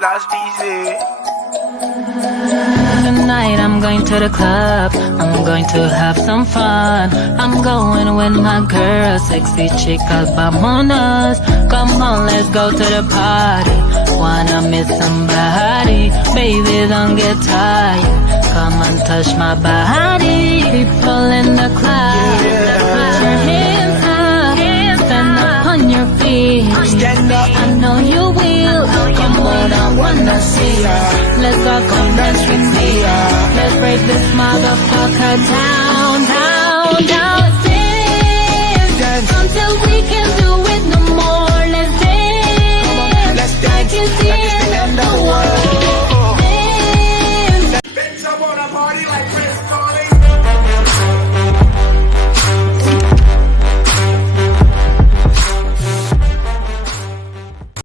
Last BZ. Tonight I'm going to the club, I'm going to have some fun. I'm going with my girl, sexy chicas, vamonos. Come on, let's go to the party. Wanna meet somebody, baby, don't get tired. Come and touch my body. People in the club, put your hands up, stand up on your feet. Stand up. I know you will. Come on, I wanna see ya. Let's go, come dance with me. Let's break this motherfucker down, down, down. Dance until we can't do it no more. Let's dance. Let's dance. I can see Like it's the end of the world. Dance. Bitch, I wanna party like Chris.